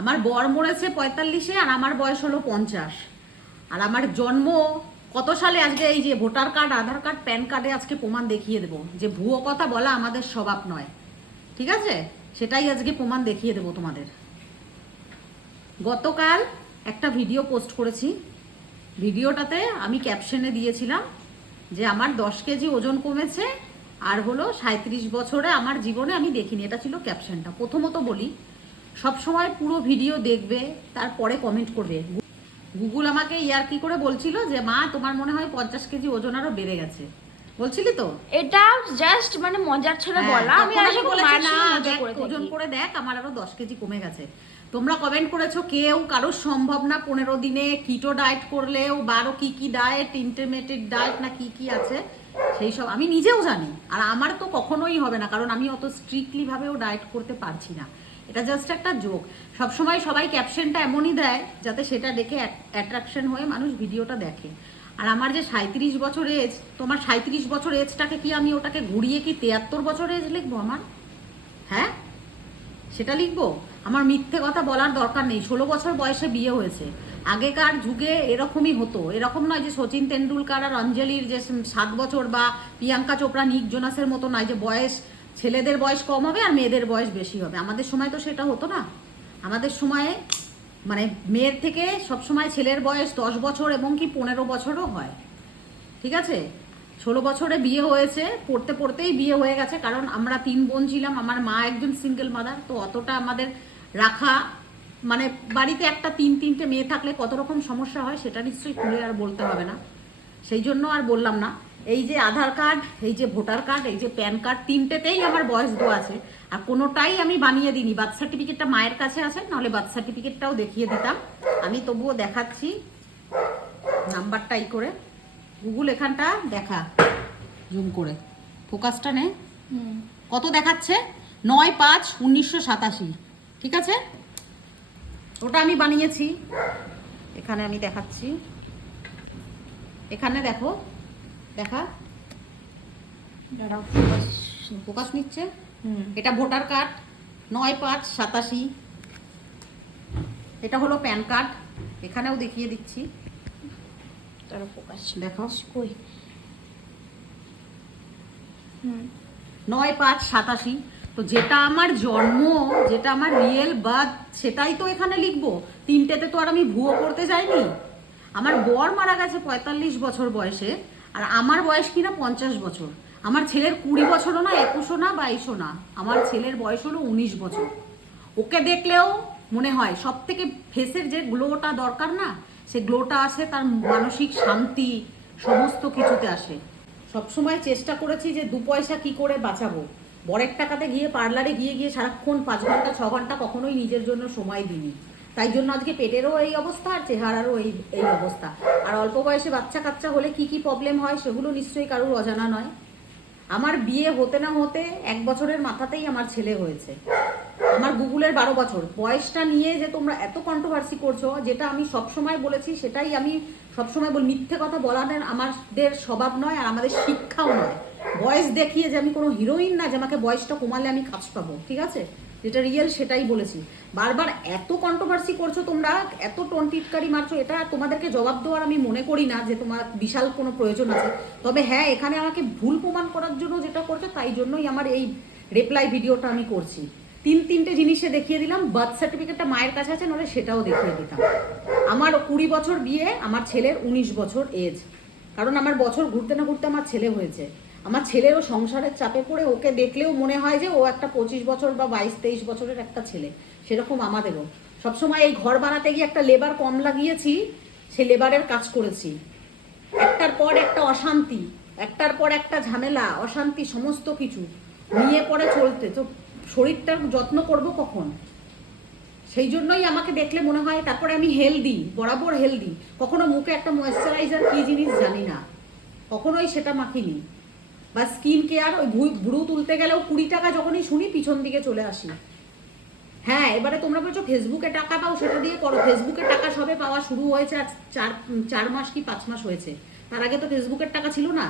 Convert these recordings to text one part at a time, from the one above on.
আমার বর মরেছে 45-এ আর আমার বয়স হলো 50। আর আমার জন্ম কত সালে, আজকে এই যে ভোটার কার্ড, আধার কার্ড, প্যান কার্ডে আজকে প্রমাণ দেখিয়ে দেবো যে ভুয়ো কথা বলা আমাদের স্বভাব নয়। ঠিক আছে, সেটাই আজকে প্রমাণ দেখিয়ে দেবো তোমাদের। গতকাল একটা ভিডিও পোস্ট করেছি, ভিডিওটাতে আমি ক্যাপশনে দিয়েছিলাম যে আমার 10 কেজি ওজন কমেছে আর হলো 37 বছরে আমার জীবনে আমি দেখিনি। এটা ছিল ক্যাপশনটা। প্রথমত বলি, সব সময় পুরো ভিডিও দেখবে, তারপরে কমেন্ট করবে। গুগল আমাকে ইয়ার্কি করে বলছিল যে মা তোমার মনে হয় 50 কেজি ওজন আরো বেড়ে গেছে, বলছিলি তো? এটা জাস্ট মানে মজার ছলে বলা। আমি আসলে বলেছি না, মজা করে ওজন থাকি। করে দেখ আমার আরো 10 কেজি কমে গেছে। তোমরা কমেন্ট করেছো কেউ কারোর সম্ভব না 15 দিনে কিটো ডায়েট করলেও, 12 কি ডায়েট, ইন্টারমিডিয়েট ডায়েট না কি আছে সেই সব আমি নিজেও জানি। আর আমার তো কখনোই হবে না, কারণ আমি অত স্ট্রিক্টলি ভাবেও ডায়েট করতে পারছি না। এটা জাস্ট একটা জোক। সবসময় সবাই ক্যাপশনটা এমনই দেয় যাতে সেটা দেখে অ্যাট্রাকশন হয়ে মানুষ ভিডিওটা দেখে। আর আমার যে 37 বছর এজ, তোমার 37 বছর এজটাকে কি আমি ওটাকে ঘুরিয়ে কি 73 বছর এজ লিখবো আমার? হ্যাঁ, সেটা লিখবো? আমার মিথ্যে কথা বলার দরকার নেই। 16 বছর বয়সে বিয়ে হয়েছে। আগেকার যুগে এরকমই হতো। এরকম নয় যে সচিন তেন্ডুলকার আর অঞ্জলির যে 7 বছর, বা প্রিয়াঙ্কা চোপড়া, নিক জোনাসের মতো নয় যে বয়স, ছেলেদের বয়স কম হবে আর মেয়েদের বয়স বেশি হবে। আমাদের সময় তো সেটা হতো না। আমাদের সময়ে মানে মেয়ের থেকে সবসময় ছেলের বয়স 10 বছর এবং কি 15 বছরও হয়। ঠিক আছে, 16 বছরে বিয়ে হয়েছে, পড়তে পড়তেই বিয়ে হয়ে গেছে। কারণ আমরা 3 বোন ছিলাম, আমার মা একজন সিঙ্গেল মাদার, তো অতটা আমাদের রাখা, মানে বাড়িতে একটা 3-3টে মেয়ে থাকলে কত রকম সমস্যা হয় সেটা নিশ্চয়ই খুলে আর বলতে হবে না, সেই জন্য আর বললাম না। এই যে আধার কার্ড, এই যে ভোটার কার্ড, এই যে প্যান কার্ড, তিনটেতেই আমার বয়স দেওয়া আছে। আর কোনোটাই আমি বানিয়ে দিইনি। বার্থ সার্টিফিকেটটা মায়ের কাছে আছে, নাহলে বার্থ সার্টিফিকেটটাও দেখিয়ে দিতাম। আমি তবুও দেখাচ্ছি নাম্বারটা ই করে। গুগল এখানটা দেখা, জুম করে ফোকাসটা নে। কত দেখাচ্ছে? 9/5/1987। ঠিক আছে, ওটা আমি বানিয়েছি। এখানে আমি দেখাচ্ছি, এখানে দেখো, দেখা ফোকাস নিচ্ছে। এটা ভোটার কার্ড 9/5/87। এটা হলো প্যান কার্ড, এখানেও দেখিয়ে দিচ্ছি। তারা ফোকাস দেখো, কই 9/5/87। তো যেটা আমার জন্ম, যেটা আমার রিয়েল বার্থ, সেটাই তো এখানে লিখবো। তিনটেতে তো আর আমি ভুয়ো করতে যাইনি। আমার বর মারা গেছে 45 বছর বয়সে, আর আমার বয়স কিনা 50 বছর। আমার ছেলের 20 বছরও না, 21ও না, 22ও না। আমার ছেলের বয়স হলো 19 বছর। ওকে দেখলেও মনে হয় সব থেকে ফেসের যে গ্লোটা দরকার না, সে গ্লোটা আসে তার মানসিক শান্তি, সমস্ত কিছুতে আসে। সবসময় চেষ্টা করেছি যে 2 পয়সা কি করে বাঁচাবো। বরের টাকাতে গিয়ে পার্লারে গিয়ে সারাক্ষণ 5 ঘন্টা 6 ঘন্টা কখনোই নিজের জন্য সময় দিইনি। তাই জন্য আজকে পেটেরও এই অবস্থা আর চেহারারও এই অবস্থা। আর অল্প বয়সে বাচ্চা কাচ্চা হলে কি প্রবলেম হয় সেগুলো নিশ্চয়ই কারোর অজানা নয়। আমার বিয়ে হতে না হতে 1 বছরের মাথাতেই আমার ছেলে হয়েছে। আমার গুগলের 12 বছর বয়সটা নিয়ে যে তোমরা এত কন্ট্রোভার্সি করছো, যেটা আমি সবসময় বলেছি সেটাই আমি সবসময় বলি। মিথ্যে কথা বলার আমাদের স্বভাব নয়, আর আমাদের শিক্ষাও নয়। বয়স দেখিয়ে যে আমি কোনো হিরোইন না যে আমাকে বয়সটা কমালে আমি কাজ পাবো। ঠিক আছে, যেটা রিয়েল সেটাই বলেছি। বারবার এত কন্ট্রোভার্সি করছো তোমরা, এত টিটকারি মারছো, এটা তোমাদেরকে জবাব দেওয়ার আমি মনে করি না যে তোমার বিশাল কোনো প্রয়োজন আছে। তবে হ্যাঁ, এখানে আমাকে ভুল প্রমাণ করার জন্য যেটা করছো, তাই জন্যই আমার এই রিপ্লাই ভিডিওটা আমি করছি। 3-3টে জিনিসে দেখিয়ে দিলাম। বার্থ সার্টিফিকেটটা মায়ের কাছে আছে, নাহলে সেটাও দেখিয়ে দিতাম। আমার 20 বছর বিয়ে, আমার ছেলের 19 বছর এজ। কারণ আমার বছর ঘুরতে না ঘুরতে আমার ছেলে হয়েছে। আমার ছেলেরও সংসারের চাপে পড়ে ওকে দেখলেও মনে হয় যে ও একটা 25 বছর বা 22-23 বছরের একটা ছেলে। সেরকম আমাদেরও সবসময় এই ঘর বানাতে গিয়ে একটা লেবার কম লাগিয়েছি, সেই লেবারের কাজ করেছি। একটার পর একটা অশান্তি, একটার পর একটা ঝামেলা, অশান্তি, সমস্ত কিছু নিয়ে পড়ে চলতে, তো শরীরটার যত্ন করব কখন? সেই জন্যই আমাকে দেখলে মনে হয়। তারপরে আমি হেলদি, বরাবর হেলদি। কখনো মুখে একটা ময়েশ্চারাইজার কি জিনিস জানি না, কখনোই সেটা মাখিনি। বা স্কিন কেয়ার, ওই ভুরু তুলতে গেলেও 20 টাকা যখনই শুনি পিছন দিকে চলে আসি। হ্যাঁ, এবারে তোমরা বলছো ফেসবুকে টাকা পাও, সেটা দিয়ে করো। ফেসবুকে টাকা সবে পাওয়া শুরু হয়েছে আজ 4 মাস কি 5 মাস হয়েছে। তার আগে তো ফেসবুকের টাকা ছিল না।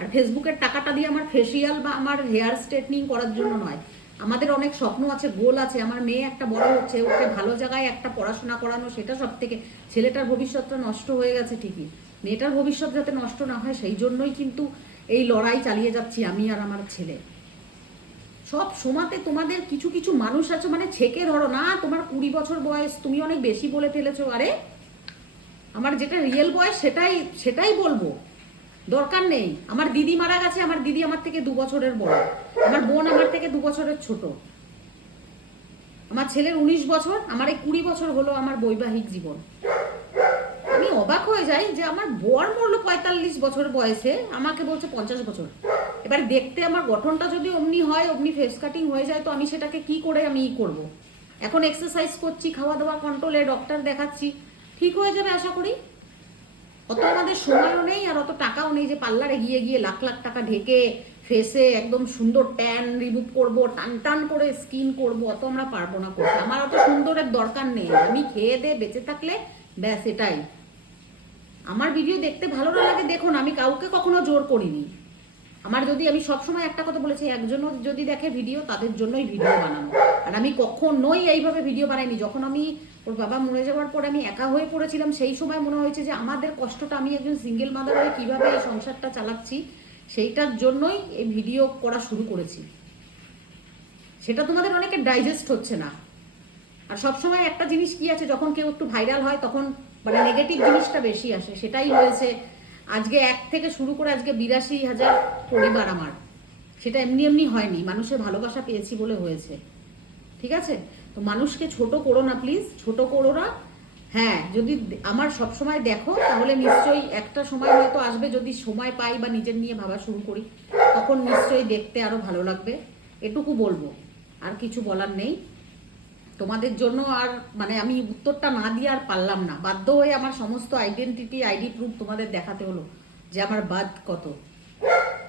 আর ফেসবুকের টাকাটা দিয়ে আমার ফেসিয়াল বা আমার হেয়ার স্ট্রেটনিং করার জন্য নয়, আমাদের অনেক স্বপ্ন আছে, গোল আছে। আমার মেয়ে একটা বড় হচ্ছে, ওকে ভালো জায়গায় একটা পড়াশোনা করানো, সেটা সব থেকে। ছেলেটার ভবিষ্যৎটা নষ্ট হয়ে গেছে ঠিকই, মেয়েটার ভবিষ্যৎ যাতে নষ্ট না হয় সেই জন্যই কিন্তু এই লড়াই চালিয়ে যাচ্ছি আমি আর আমার ছেলে। সব সময়তে তোমাদের কিছু কিছু মানুষ আছে মানে ছেকে ধরো না, তোমার 20 বছর বয়স, তুমি অনেক বেশি বলে ফেলেছো। আরে আমার যেটা রিয়েল বয়স সেটাই সেটাই বলবো, দরকার নেই। আমার দিদি মারা গেছে, আমার দিদি আমার থেকে 2 বছরের বড়, আমার বোন আমার থেকে 2 বছরের ছোট, আমার ছেলের 19 বছর, আমার এই 20 বছর হলো আমার বৈবাহিক জীবন। আমি অবাক হয়ে যাই যে আমার বর মরলো 45 বছর বয়সে, আমাকে বলছে 50 বছর। এবার দেখতে আমার গঠনটা যদি অমনি হয়, অমনি ফেস কাটিং হয়ে যায়, তো আমি সেটাকে কি করে আমি করব। এখন এক্সারসাইজ করছি, খাওয়া দাওয়া কন্ট্রোলে, ডক্টর দেখাচ্ছি, ঠিক হয়ে যাবে আশা করি। অত আমাদের সময়ও নেই আর অত টাকাও নেই যে পার্লারে গিয়ে গিয়ে লাখ লাখ টাকা ঢেকে ফেসে একদম সুন্দর ট্যান রিমুভ করব, টান টান করে স্কিন করব, অত আমরা পারবো না করতে। আমার অত সুন্দরের দরকার নেই, আমি খেয়ে দিয়ে বেঁচে থাকলে ব্যাস এটাই। আমার ভিডিও দেখতে ভালো না লাগে দেখুন, আমি কাউকে কখনো জোর করিনি। আমার যদি, আমি সবসময় একটা কথা বলেছি, একজনও যদি দেখে ভিডিও তাদের জন্যই ভিডিও বানানো। আর আমি কখনোই এইভাবে ভিডিও বানাইনি। যখন আমি ওর বাবা মরে যাওয়ার পর আমি একা হয়ে পড়েছিলাম, সেই সময় মনে হয়েছে যে আমাদের কষ্টটা, আমি একজন সিঙ্গেল মাদার হয়ে কীভাবে এই সংসারটা চালাচ্ছি, সেইটার জন্যই এই ভিডিও করা শুরু করেছি। সেটা তোমাদের অনেকে ডাইজেস্ট হচ্ছে না। আর সবসময় একটা জিনিস কি আছে, যখন কেউ একটু ভাইরাল হয় তখন মানে নেগেটিভ জিনিসটা বেশি আসে, সেটাই হয়েছে। আজকে 1 থেকে শুরু করে আজকে 82,000 পরিবার আমার, সেটা এমনি এমনি হয়নি, মানুষের ভালোবাসা পেয়েছি বলে হয়েছে। ঠিক আছে, তো মানুষকে ছোট করো না প্লিজ, ছোট করো না। হ্যাঁ, যদি আমার সব সময় দেখো তাহলে নিশ্চয়ই একটা সময় হয়তো আসবে, যদি সময় পাই বা নিজের নিয়ে ভাবা শুরু করি, তখন নিশ্চয়ই দেখতে আরো ভালো লাগবে। এটুকু বলবো, আর কিছু বলার নেই তোমাদের জন্য। আর মানে আমি উত্তরটা না দিয়ে আর পারলাম না, বাধ্য হয়ে আমার সমস্ত আইডেন্টিটি আইডি প্রুফ তোমাদের দেখাতে হলো যে আমার বাদ কত।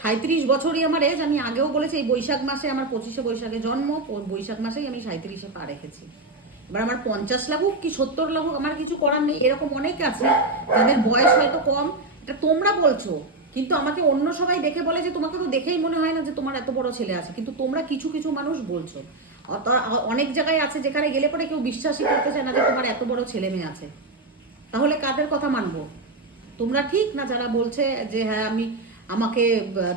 37 বছরই আমার এজ। আমি আগেও বলেছি, এই বৈশাখ মাসে আমার 25শে বৈশাখে জন্ম, বৈশাখ মাসেই আমি 37-এ পা রেখেছি। এবার আমার 50 লাগুক কি 70 লাগুক আমার কিছু করার নেই। এরকম অনেক আছে যাদের বয়স হয়তো কম, এটা তোমরা বলছো, কিন্তু আমাকে অন্য সবাই দেখে বলে যে তোমাকে তো দেখেই মনে হয় না যে তোমার এত বড় ছেলে আছে, কিন্তু তোমরা কিছু কিছু মানুষ বলছো। অনেক জায়গায় আছে যেখানে গেলে পরে কেউ বিশ্বাসই করতে চায় না যে তোমার এত বড় ছেলে মেয়ে আছে। তাহলে কাদের কথা মানবো? তোমরা ঠিক না যারা বলছে যে হ্যাঁ আমি, আমাকে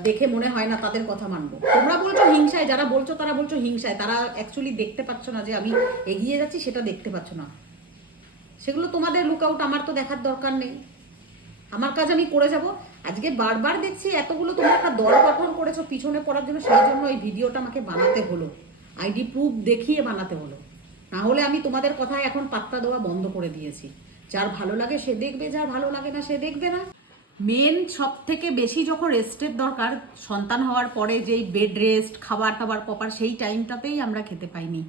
দেখে মনে হয় না, তাদের কথা মানবো? তোমরা বলছো হিংসায়, যারা বলছো তারা বলছো হিংসায়, তারা অ্যাকচুয়ালি দেখতে পাচ্ছ না যে আমি এগিয়ে যাচ্ছি, সেটা দেখতে পাচ্ছ না। সেগুলো তোমাদের লুক আউট, আমার তো দেখার দরকার নেই। আমার কাজ আমি করে যাব। আজকে বারবার দেখছি এতগুলো তোমরা একটা দল গঠন করেছো পিছনে পড়ার জন্য, সেই জন্য এই ভিডিওটা আমাকে বানাতে হলো, আইডি প্রুফ দেখিয়ে বানাতে হলো। না হলে আমি তোমাদের কথায় এখন পাত্তা দেওয়া বন্ধ করে দিয়েছি। যার ভালো লাগে সে দেখবে, যার ভালো লাগে না সে দেখবে না। মেন সব থেকে বেশি যখন রেস্টের দরকার, সন্তান হওয়ার পরে যেই বেড রেস্ট, খাবার টাবার প্রপার, সেই টাইমটাতেই আমরা খেতে পাইনি।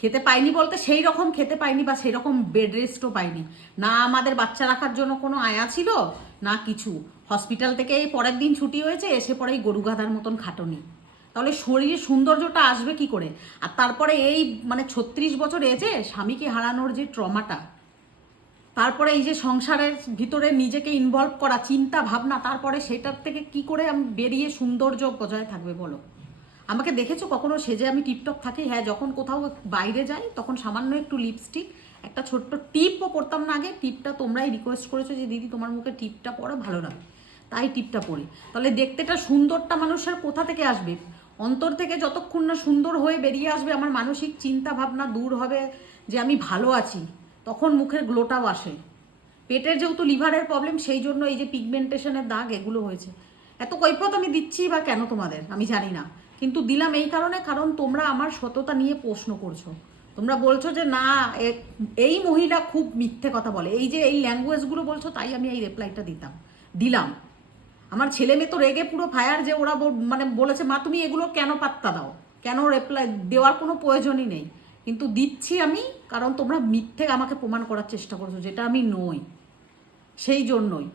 খেতে পাইনি বলতে সেই রকম খেতে পাইনি বা সেই রকম বেড রেস্টও পাইনি। না আমাদের বাচ্চা রাখার জন্য কোনো আয়া ছিল, না কিছু। হসপিটাল থেকে এই পরের দিন ছুটি হয়েছে, এসে পরেই গরু গাধার মতন খাটনি। তাহলে শরীরের সৌন্দর্যটা আসবে কি করে? আর তারপরে এই মানে 36 বছর এজে স্বামীকে হারানোর যে ট্রমাটা, তারপরে এই যে সংসারের ভিতরে নিজেকে ইনভলভ করা চিন্তা ভাবনা, তারপরে সেটার থেকে কি করে আমি বেরিয়ে সৌন্দর্য বজায় থাকবে বলো? আমাকে দেখেছো কখনো সেজে আমি টিপটপ থাকি? হ্যাঁ, যখন কোথাও বাইরে যাই তখন সামান্য একটু লিপস্টিক, একটা ছোট্ট টিপও পরতাম না আগে। টিপটা তোমরাই রিকোয়েস্ট করেছো যে দিদি তোমার মুখে টিপটা পরো, ভালো লাগে, তাই টিপটা পরি। তাহলে দেখতেটা সুন্দরটা মানুষের কোথা থেকে আসবে? অন্তর থেকে যতক্ষণ না সুন্দর হয়ে বেরিয়ে আসবে, আমার মানসিক চিন্তা ভাবনা দূর হবে যে আমি ভালো আছি, তখন মুখের গ্লোটাও আসে। পেটের যেহেতু লিভারের প্রবলেম, সেই জন্য এই যে পিগমেন্টেশনের দাগ এগুলো হয়েছে। এত কৈফত আমি দিচ্ছি বা কেন তোমাদের আমি জানি না, কিন্তু দিলাম এই কারণে, কারণ তোমরা আমার সততা নিয়ে প্রশ্ন করছো। তোমরা বলছো যে না এই মহিলা খুব মিথ্যে কথা বলে, এই যে এই ল্যাঙ্গুয়েজগুলো বলছো, তাই আমি এই রিপ্লাইটা দিলাম। আমার ছেলে মেয়ে তো রেগে পুরো ফায়ার, যে ওরা মানে বলেছে মা তুমি এগুলো কেন পাত্তা দাও, কেন রিপ্লাই দেওয়ার কোনো প্রয়োজনই নেই। কিন্তু দিচ্ছি আমি, কারণ তোমরা মিথ্যে আমাকে প্রমাণ করার চেষ্টা করছো, যেটা আমি নই। সেই জন্যই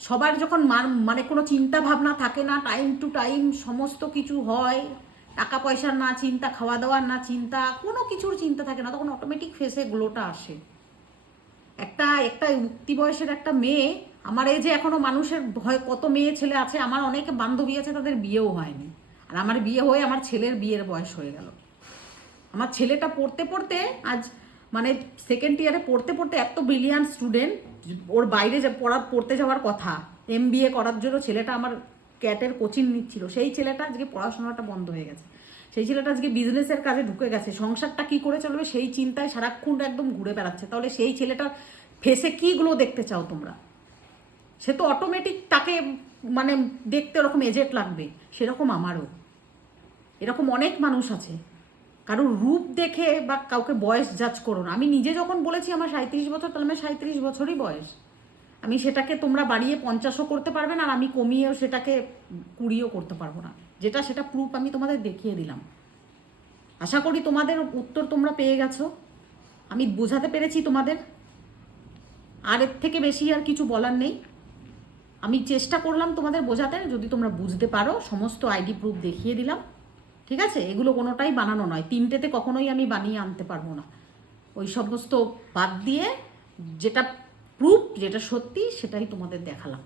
সবার যখন মানে কোনো চিন্তা ভাবনা থাকে না, টাইম টু টাইম সমস্ত কিছু হয়, টাকা পয়সার না চিন্তা, খাওয়া দাওয়ার না চিন্তা, কোনো কিছুর চিন্তা থাকে না, তখন অটোমেটিক ফেসে গ্লোটা আসে। একটা উক্তি বয়সের একটা মেয়ে, আমার এই যে এখনো মানুষের ভয়, কত মেয়ে ছেলে আছে, আমার অনেক বান্ধবী আছে তাদের বিয়েও হয়নি, আর আমার বিয়ে হয়ে আমার ছেলের বিয়ের বয়স হয়ে গেল। আমার ছেলেটা পড়তে পড়তে আজ মানে সেকেন্ড ইয়ারে পড়তে পড়তে এত ব্রিলিয়ান্ট স্টুডেন্ট, ওর বাইরে যে পড়তে যাওয়ার কথা, MBA করার জন্য ছেলেটা আমার ক্যাটের কোচিং নিচ্ছিল, সেই ছেলেটা আজকে পড়াশোনাটা বন্ধ হয়ে গেছে, সেই ছেলেটা আজকে বিজনেসের কাজে ঢুকে গেছে, সংসারটা কি করে চলবে সেই চিন্তায় সারাক্ষণ একদম ঘুরে বেড়াচ্ছে। তাহলে সেই ছেলেটার ফেসে কীগুলো দেখতে চাও তোমরা? সে তো অটোমেটিক তাকে মানে দেখতে ওরকম এজেট লাগবে, সেরকম আমারও। এরকম অনেক মানুষ আছে, কারোর রূপ দেখে বা কাউকে বয়স জাজ করো না। আমি নিজে যখন বলেছি আমার 37 বছর, তাহলে আমার 37 বছরই বয়স। আমি সেটাকে তোমরা বাড়িয়ে 50ও করতে পারবে না, আর আমি কমিয়েও সেটাকে 20ও করতে পারবো না। সেটা প্রুফ আমি তোমাদের দেখিয়ে দিলাম। আশা করি তোমাদের উত্তর তোমরা পেয়ে গেছো, আমি বোঝাতে পেরেছি তোমাদের। আর এর থেকে বেশি আর কিছু বলার নেই। আমি চেষ্টা করলাম তোমাদের বোঝাতে, যদি তোমরা বুঝতে পারো সমস্ত আইডি প্রুফ দেখিয়ে দিলাম। ঠিক আছে, এগুলো কোনোটাই বানানো নয়, 3টেতে কখনোই আমি বানিয়ে আনতে পারবো না। ওই সমস্ত বাদ দিয়ে যেটা প্রুফ, যেটা সত্যি, সেটাই তোমাদের দেখালাম।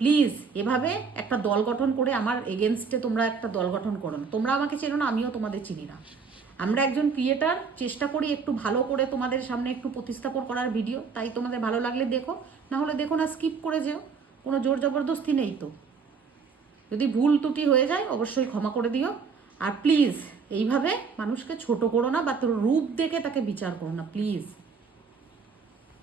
প্লিজ এভাবে একটা দল গঠন করে আমার এগেনস্টে তোমরা একটা দল গঠন করো না। তোমরা আমাকে চেনো না, আমিও তোমাদের চিনি না। আমরা একজন ক্রিয়েটার, চেষ্টা করি একটু ভালো করে তোমাদের সামনে একটু প্রতিস্থাপন করার ভিডিও, তাই তোমাদের ভালো লাগলে দেখো, না হলে দেখো না, স্কিপ করে যেও, কোনো জোর জবরদস্তি নেই তো। যদি ভুল ত্রুটি হয়ে যায় অবশ্যই ক্ষমা করে দিও। আর প্লিজ এইভাবে মানুষকে ছোট করো না, বা তোর রূপ দেখে তাকে বিচার করো না, প্লিজ।